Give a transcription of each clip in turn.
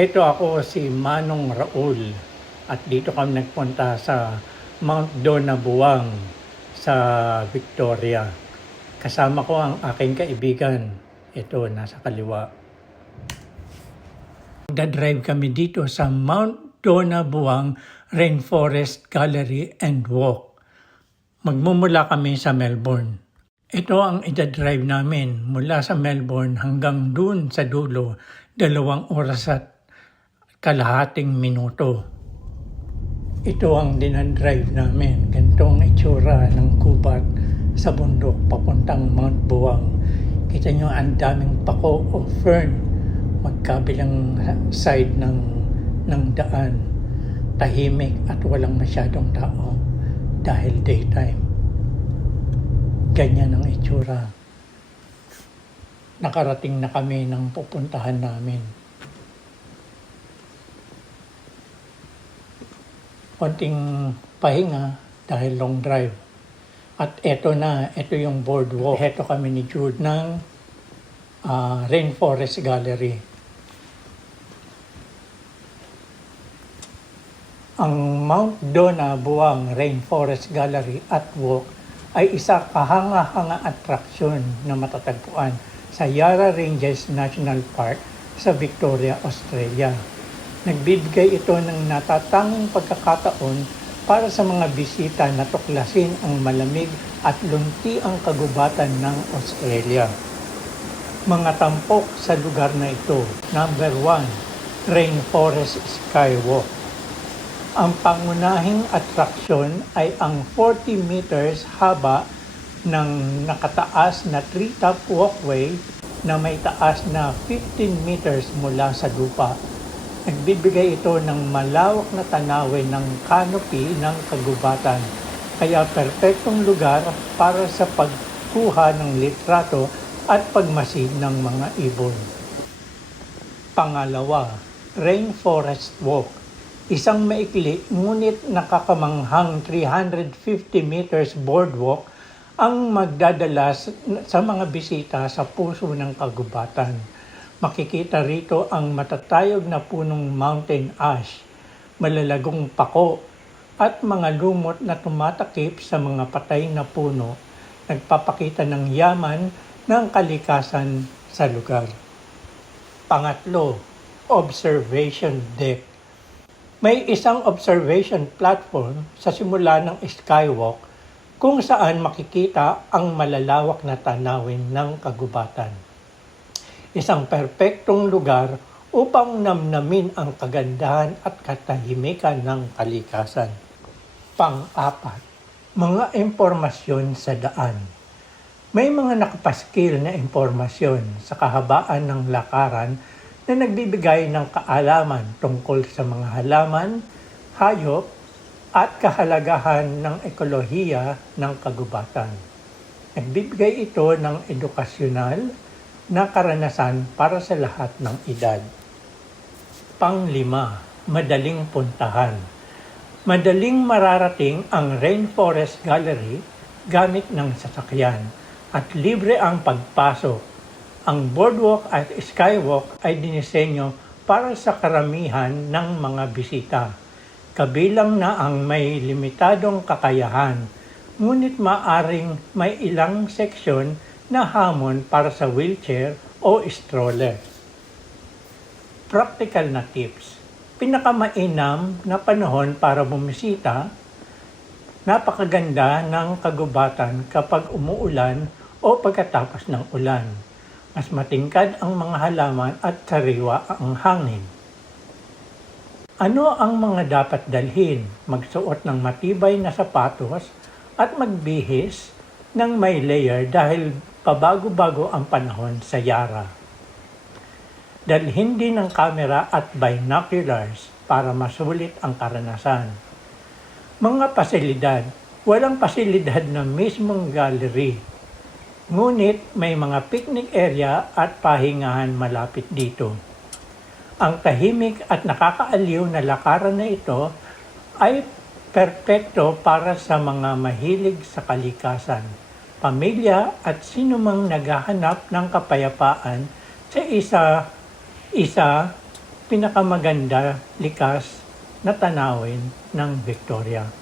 Heto ako si Manong Raul at dito kami nagpunta sa Mount Donabuang sa Victoria. Kasama ko ang aking kaibigan. Ito, nasa kaliwa. Magdadrive kami dito sa Mount Donabuang Rainforest Gallery and Walk. Magmumula kami sa Melbourne. Ito ang idadrive namin mula sa Melbourne hanggang dun sa dulo, dalawang oras at kalahating minuto. Ito ang dinadrive namin. Ganito ang itsura ng kubat sa bundok papuntang Mount Buwang. Kita nyo ang daming pako o fern magkabilang side ng, ng daan. Tahimik at walang masyadong tao dahil daytime. Ganyan ang itsura. Nakarating na kami ng pupuntahan namin. Konting pahinga dahil long drive. At eto na, eto yung boardwalk. Eto kami ni Jude ng ah, Rainforest Gallery. Ang Mount Dona Buwang Rainforest Gallery at Walk ay isa kahanga-hanga atraksyon na matatagpuan sa Yarra Ranges National Park sa Victoria, Australia. Nagbibigay ito ng natatanging pagkakataon para sa mga bisita na tuklasin ang malamig at lunti ang kagubatan ng Australia. Mga tampok sa lugar na ito. Number 1, Rainforest Skywalk. Ang pangunahing atraksyon ay ang 40 meters haba ng nakataas na treetop walkway na may taas na 15 meters mula sa lupa. Nagbibigay ito ng malawak na tanawin ng canopy ng kagubatan. Kaya perpektong lugar para sa pagkuha ng litrato at pagmasid ng mga ibon. Pangalawa, Rainforest Walk. Isang maikli ngunit nakakamanghang 350 meters boardwalk ang magdadala sa mga bisita sa puso ng kagubatan. Makikita rito ang matatayog na punong mountain ash, malalagong pako, at mga lumot na tumatakip sa mga patay na puno, nagpapakita ng yaman ng kalikasan sa lugar. Pangatlo, observation deck. May isang observation platform sa simula ng skywalk kung saan makikita ang malalawak na tanawin ng kagubatan. Isang perpektong lugar upang namnamin ang kagandahan at katahimikan ng kalikasan. Pang-apat, mga impormasyon sa daan. May mga nakapaskil na impormasyon sa kahabaan ng lakaran na nagbibigay ng kaalaman tungkol sa mga halaman, hayop, at kahalagahan ng ekolohiya ng kagubatan. Nagbibigay ito ng edukasyonal na karanasan para sa lahat ng edad. Panglima, madaling puntahan. Madaling mararating ang Rainforest Gallery gamit ng sasakyan at libre ang pagpasok. Ang boardwalk at skywalk ay dinisenyo para sa karamihan ng mga bisita. Kabilang na ang may limitadong kakayahan, ngunit maaring may ilang seksyon na hamon para sa wheelchair o stroller. Practical na tips. Pinakamainam na panahon para bumisita, napakaganda ng kagubatan kapag umuulan o pagkatapos ng ulan. Mas matingkad ang mga halaman at sariwa ang hangin. Ano ang mga dapat dalhin? Magsuot ng matibay na sapatos at magbihis ng may layer dahil pabago-bago ang panahon sa Yara. Dalhin din ng kamera at binoculars para masulit ang karanasan. Mga pasilidad, walang pasilidad na mismong gallery. Ngunit may mga picnic area at pahingahan malapit dito. Ang tahimik at nakakaaliw na lakaran na ito ay perpekto para sa mga mahilig sa kalikasan, pamilya at sinumang naghahanap ng kapayapaan sa isa isa pinakamaganda, likas na tanawin ng Victoria.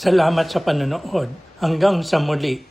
Salamat sa panonood. Hanggang sa muli.